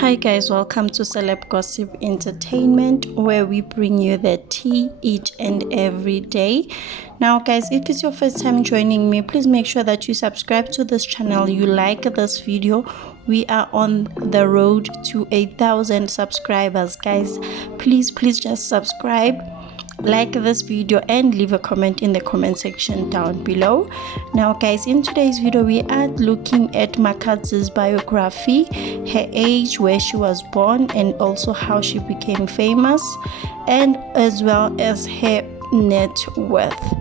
Hi guys, welcome to Celeb Gossip Entertainment, where we bring you the tea each and every day. Now guys, if it's your first time joining me, please make sure that you subscribe to this channel, you like this video. We are on the road to 1,000 subscribers guys. Please just subscribe, like this video, and leave a comment in the comment section down below. Now guys, in today's video we are looking at Makazi's biography, her age, where she was born, and also how she became famous, and as well as her net worth.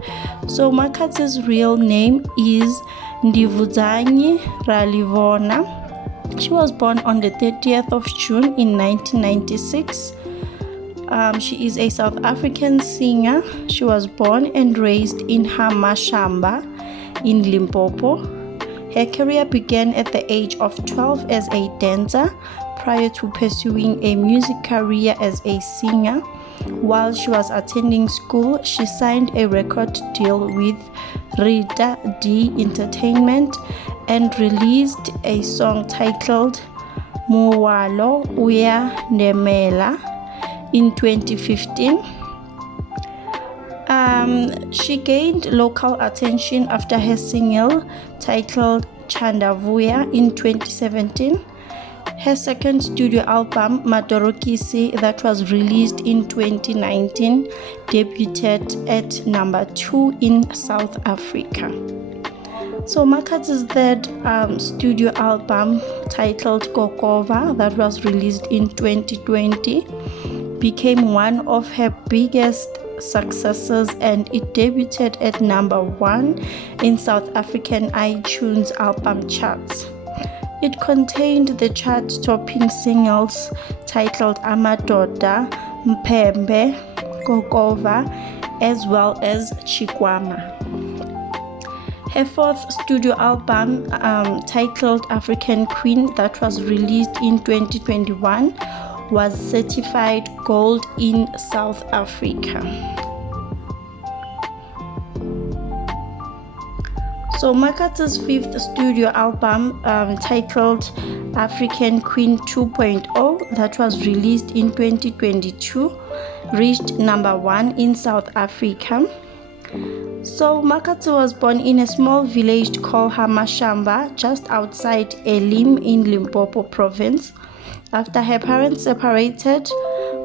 So Makazi's real name is Ndivuzanyi Ralivona. She was born on the 30th of June in 1996. She is a South African singer. She was born and raised in Hamashamba in Limpopo. Her career began at the age of 12 as a dancer prior to pursuing a music career as a singer. While she was attending school, she signed a record deal with Rita D Entertainment and released a song titled Muwalo Uya Nemela in 2015. She gained local attention after her single titled Chandavuya in 2017. Her second studio album, Madorokisi, that was released in 2019, debuted at number 2 in South Africa. So Makazi's third studio album, titled Kokova, that was released in 2020, became one of her biggest successes, and it debuted at number 1 in South African iTunes album charts. It contained the chart-topping singles titled Amadoda, Mpembe, Kokova, as well as Chikwama. Her fourth studio album, titled African Queen, that was released in 2021, was certified gold in South Africa. So Makazi's fifth studio album, titled African Queen 2.0, that was released in 2022, reached number 1 in South Africa. So Makazi was born in a small village called Hamashamba, just outside Elim in Limpopo province. After her parents separated,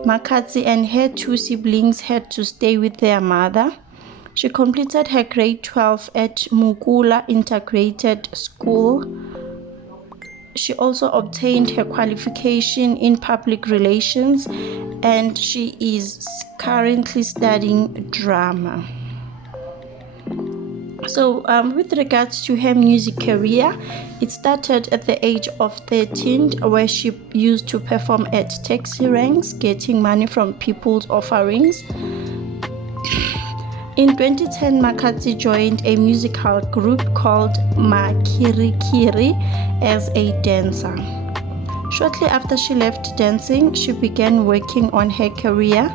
Makazi and her 2 siblings had to stay with their mother. She completed her grade 12 at Mukula Integrated School. She also obtained her qualification in public relations, and she is currently studying drama. So with regards to her music career, it started at the age of 13, where she used to perform at taxi ranks, getting money from people's offerings. In 2010, Makazi joined a musical group called Makirikiri as a dancer. Shortly after she left dancing, she began working on her career.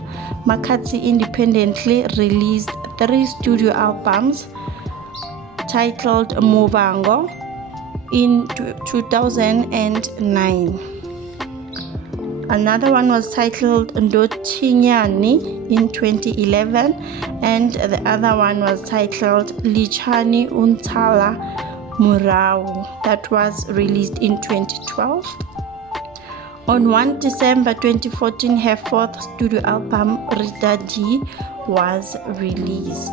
Makazi independently released 3 studio albums titled Movango in 2009. Another one was titled Ndotinyani in 2011, and the other one was titled Lichani Untala Murau, that was released in 2012. On 1 December 2014, her 4th studio album, Rita D, was released.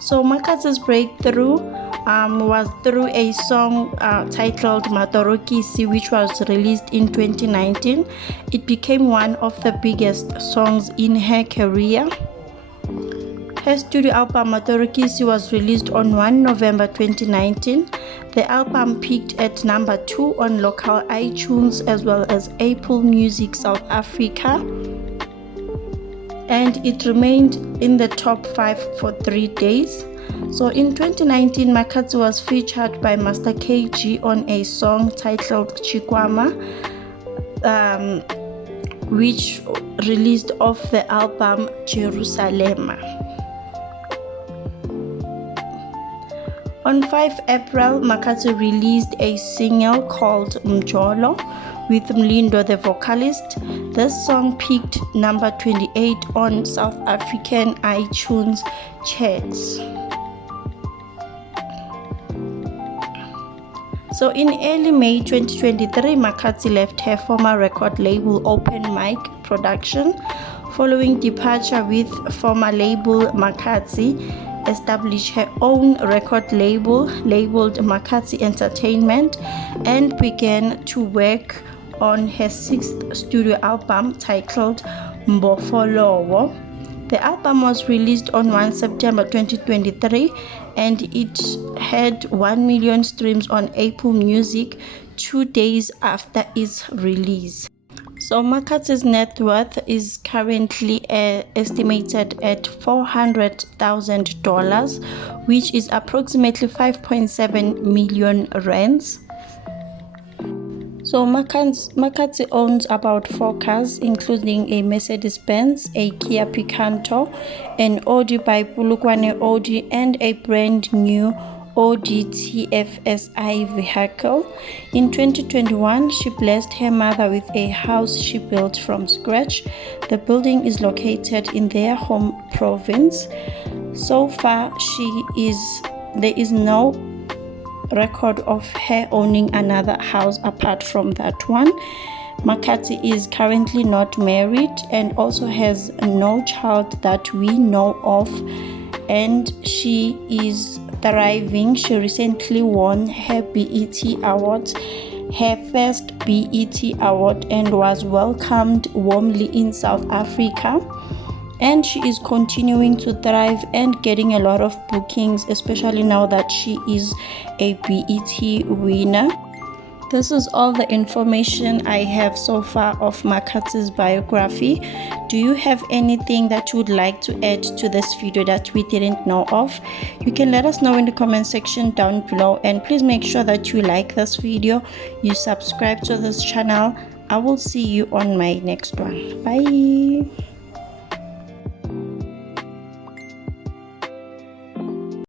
So Makazi's breakthrough was through a song titled Madorokisi, which was released in 2019. It became one of the biggest songs in her career. Her studio album Madorokisi was released on 1 November 2019. The album peaked at number 2 on local iTunes as well as Apple Music South Africa, and it remained in the top 5 for 3 days. So in 2019, Makazi was featured by Master KG on a song titled Chikwama, which released off the album Jerusalem. On 5 April, Makatsi released a single called Mjolo with Mlindo the vocalist. This song peaked number 28 on South African iTunes charts. So in early May 2023, Makatsi left her former record label Open Mic Production. Following departure with former label, Makatsi established her own record label labeled Makatsi Entertainment and began to work on her 6th studio album titled Mbofolowo. The album was released on 1 September 2023 and it had 1 million streams on Apple Music 2 days after its release. So Makatsi's net worth is currently estimated at $400,000, which is approximately 5.7 million rands. So Makatsi owns about 4 cars, including a Mercedes-Benz, a Kia Picanto, an Audi by Polokwane Audi, and a brand new Audi TFSI vehicle. In 2021, she blessed her mother with a house she built from scratch. The building is located in their home province. So far, there is no record of her owning another house apart from that one. Makatsi is currently not married and also has no child that we know of, and she is thriving. She recently won her BET Awards, her first BET Award, and was welcomed warmly in South Africa. And she is continuing to thrive and getting a lot of bookings, especially now that she is a BET winner. This is all the information I have so far of Makatsi's biography. Do you have anything that you would like to add to this video that we didn't know of? You can let us know in the comment section down below, and please make sure that you like this video, you subscribe to this channel. I will see you on my next one. Bye.